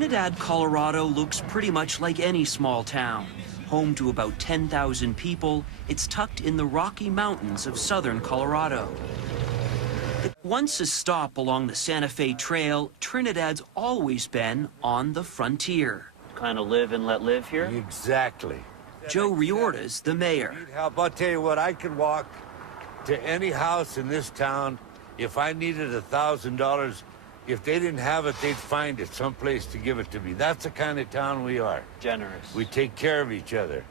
Trinidad, Colorado looks pretty much like any small town. Home to about 10,000 people, it's tucked in the Rocky Mountains of southern Colorado. Once a stop along the Santa Fe Trail, Trinidad's always been on the frontier. Kind of live and let live here? Exactly. Joe Riorda's the mayor. Need help? I'll tell you what, I could walk to any house in this town. If I needed $1,000, if they didn't have it, they'd find it someplace to give it to me. That's the kind of town we are. Generous. We take care of each other.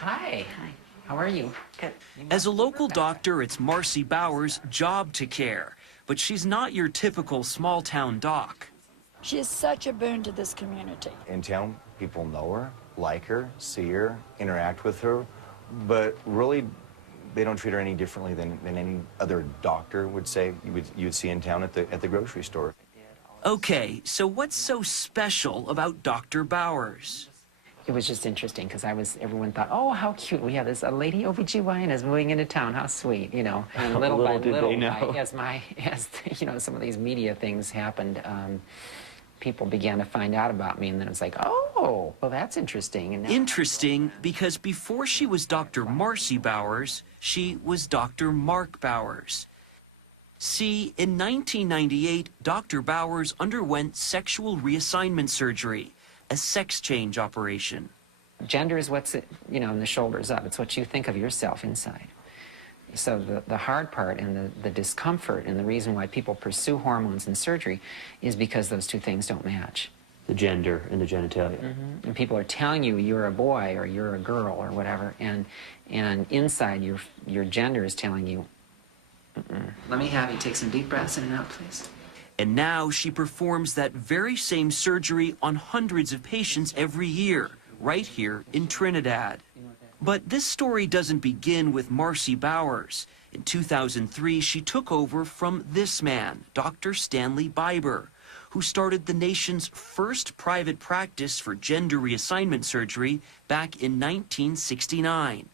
Hi. Hi. How are you? Good. As a local doctor, it's Marcy Bowers' job to care. But she's not your typical small-town doc. She is such a boon to this community. In town, people know her, like her, see her, interact with her, but really, they don't treat her any differently than any other doctor would say you would see in town at the grocery store. Okay, so what's so special about Dr. Bowers? It was just interesting because everyone thought, oh, how cute. We have this, a lady OBGYN is moving into town. How sweet, you know. And little by little, as you know, some of these media things happened, people began to find out about me, and then it's like, oh, well, that's interesting. And interesting because before she was Dr. Marcy Bowers, she was Dr. Mark Bowers. See, in 1998, Dr. Bowers underwent sexual reassignment surgery, a sex change operation. Gender is what's, you know, in the shoulders up. It's what you think of yourself inside. So the hard part and the discomfort and the reason why people pursue hormones and surgery is because those two things don't match. The gender and the genitalia. Mm-hmm. And people are telling you you're a boy or you're a girl or whatever, and inside your gender is telling you, Let me have you take some deep breaths in and out, please. And now she performs that very same surgery on hundreds of patients every year, right here in Trinidad. But this story doesn't begin with Marcy Bowers. In 2003, she took over from this man, Dr. Stanley Biber, who started the nation's first private practice for gender reassignment surgery back in 1969.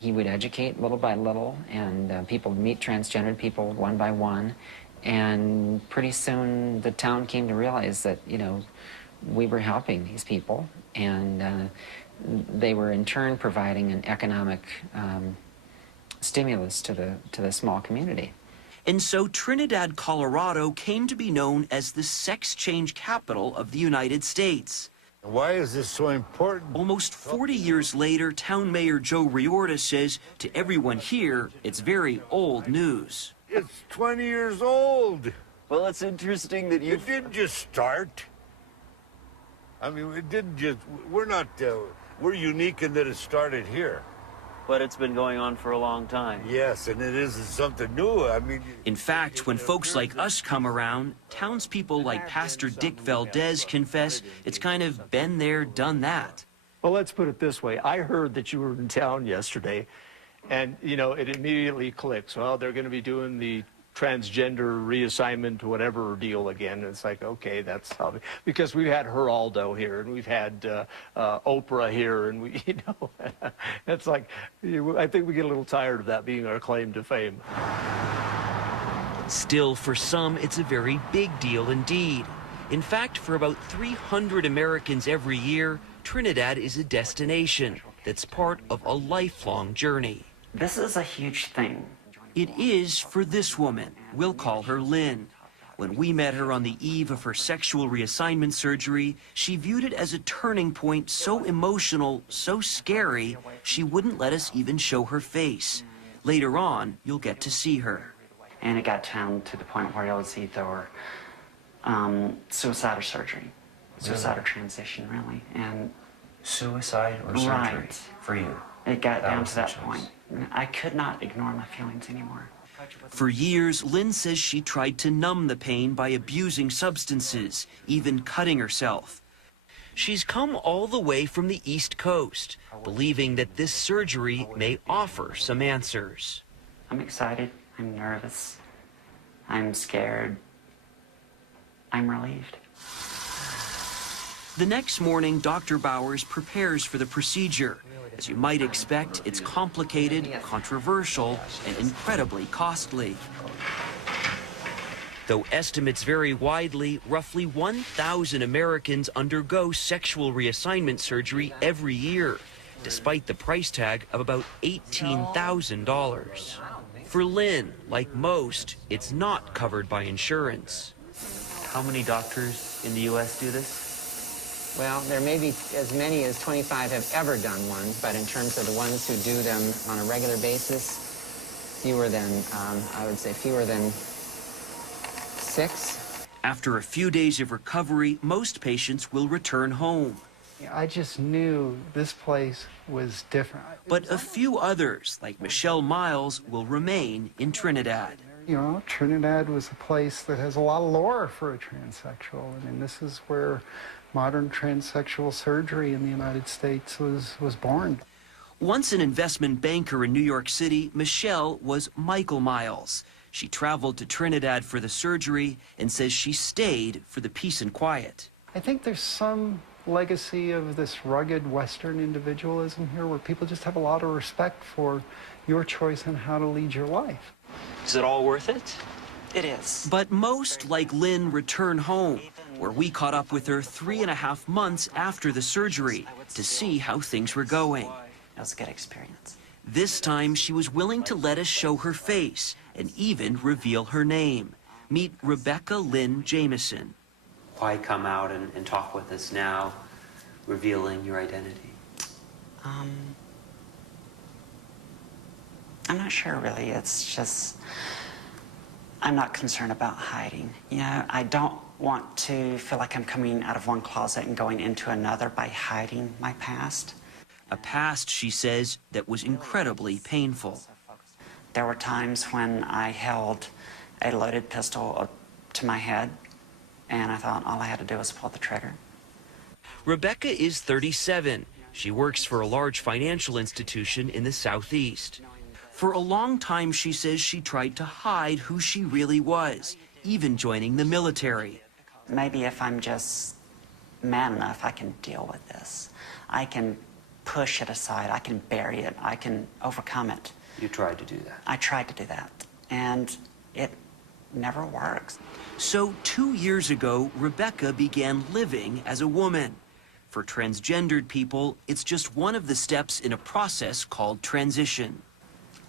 He would educate little by little, and people would meet transgendered people one by one. And pretty soon the town came to realize that, you know, we were helping these people, and they were in turn providing an economic stimulus to the small community. And so Trinidad, Colorado came to be known as the sex change capital of the United States. Why is this so important? Almost 40 years later, town mayor Joe Riorda says to everyone here, it's very old news. It's 20 years old. Well, it's interesting that you... It didn't just start. I mean, it didn't just... We're unique in that it started here. But it's been going on for a long time. Yes, and it isn't something new. I mean... In fact, when folks like us come around, townspeople like Pastor Dick Valdez confess it's kind of been there, done that. Well, let's put it this way. I heard that you were in town yesterday, and, you know, it immediately clicks. Well, they're going to be doing the transgender reassignment, whatever deal again. It's like, okay, that's how, because we've had Geraldo here, and we've had Oprah here, and we, you know, it's like, I think we get a little tired of that being our claim to fame. Still, for some, it's a very big deal indeed. In fact, for about 300 Americans every year, Trinidad is a destination that's part of a lifelong journey. This is a huge thing. It is for this woman. We'll call her Lynn. When we met her on the eve of her sexual reassignment surgery, she viewed it as a turning point so emotional, so scary, she wouldn't let us even show her face. Later on, you'll get to see her. And it got down to the point where it was either suicide or surgery. Suicide or transition, really. And suicide or surgery? Right. For you? It got down to that point. I could not ignore my feelings anymore. For years, Lynn says she tried to numb the pain by abusing substances, even cutting herself. She's come all the way from the East Coast, believing that this surgery may offer some answers. I'm excited. I'm nervous. I'm scared. I'm relieved. The next morning, Dr. Bowers prepares for the procedure. As you might expect, it's complicated, controversial, and incredibly costly. Though estimates vary widely, roughly 1,000 Americans undergo sexual reassignment surgery every year, despite the price tag of about $18,000. For Lynn, like most, it's not covered by insurance. How many doctors in the U.S. do this? Well, there may be as many as 25 have ever done one, but in terms of the ones who do them on a regular basis, fewer than, I would say fewer than 6. After a few days of recovery, most patients will return home. I just knew this place was different. But a few others, like Michelle Miles, will remain in Trinidad. You know, Trinidad was a place that has a lot of lore for a transsexual. I mean, this is where modern transsexual surgery in the United States was born. Once an investment banker in New York City, Michelle was Michael Miles. She traveled to Trinidad for the surgery and says she stayed for the peace and quiet. I think there's some legacy of this rugged Western individualism here where people just have a lot of respect for your choice on how to lead your life. Is it all worth it? It is. But most, like Lynn, return home, where we caught up with her 3.5 months after the surgery to see how things were going. It was a good experience. This time, she was willing to let us show her face and even reveal her name. Meet Rebecca Lynn Jameson. Why come out and talk with us now, revealing your identity? I'm not sure, really. It's just, I'm not concerned about hiding. You know, I don't want to feel like I'm coming out of one closet and going into another by hiding my past. A past, she says, that was incredibly painful. There were times when I held a loaded pistol to my head, and I thought all I had to do was pull the trigger. Rebecca is 37. She works for a large financial institution in the Southeast. For a long time, she says she tried to hide who she really was, even joining the military. Maybe if I'm just man enough, I can deal with this. I can push it aside. I can bury it. I can overcome it. You tried to do that. I tried to do that, and it never works. So 2 years ago, Rebecca began living as a woman. For transgendered people, it's just one of the steps in a process called transition.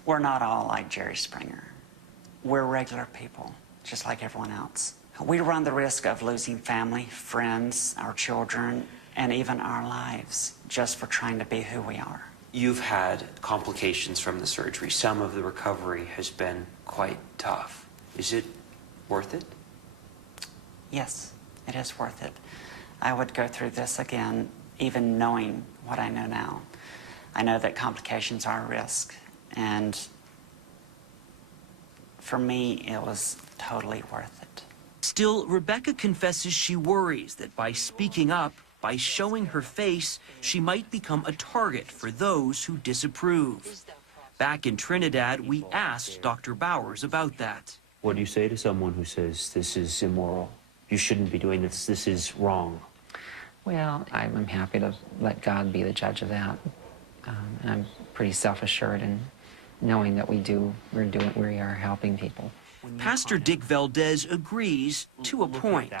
We're not all like Jerry Springer. We're regular people, just like everyone else. We run the risk of losing family, friends, our children, and even our lives just for trying to be who we are. You've had complications from the surgery. Some of the recovery has been quite tough. Is it worth it? Yes, it is worth it. I would go through this again, even knowing what I know now. I know that complications are a risk, and for me, it was totally worth it. Still, Rebecca confesses she worries that by speaking up, by showing her face, she might become a target for those who disapprove. Back in Trinidad, we asked Dr. Bowers about that. What do you say to someone who says this is immoral? You shouldn't be doing this. This is wrong. Well, I'm happy to let God be the judge of that. And I'm pretty self-assured in knowing that we are helping people. Pastor Dick Valdez agrees to a point.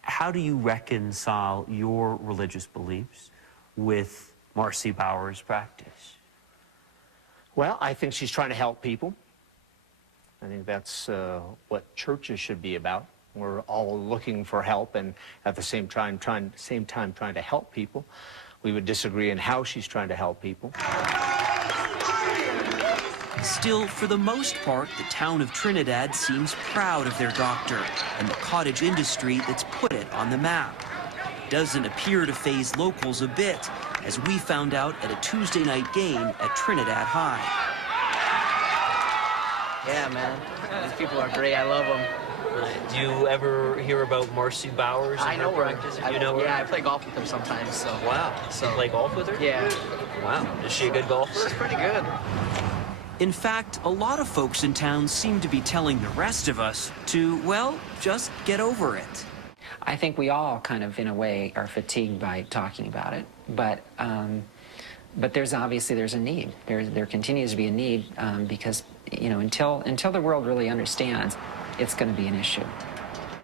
How do you reconcile your religious beliefs with Marcy Bowers' practice? Well, I think she's trying to help people. I think that's what churches should be about. We're all looking for help, and at the same time trying to help people. We would disagree on how she's trying to help people. Still, for the most part, the town of Trinidad seems proud of their doctor and the cottage industry that's put it on the map. Doesn't appear to faze locals a bit, as we found out at a Tuesday night game at Trinidad High. Yeah, man. These people are great. I love them. Do you ever hear about Marcy Bowers? I know her. You know her? Yeah, I play golf with her sometimes. So. Wow. So you play golf with her? Yeah. Wow. Is she a good golfer? She's pretty good. In fact, a lot of folks in town seem to be telling the rest of us to, well, just get over it. I think we all kind of, in a way, are fatigued by talking about it, but there's a need. There continues to be a need because, you know, until the world really understands, it's going to be an issue.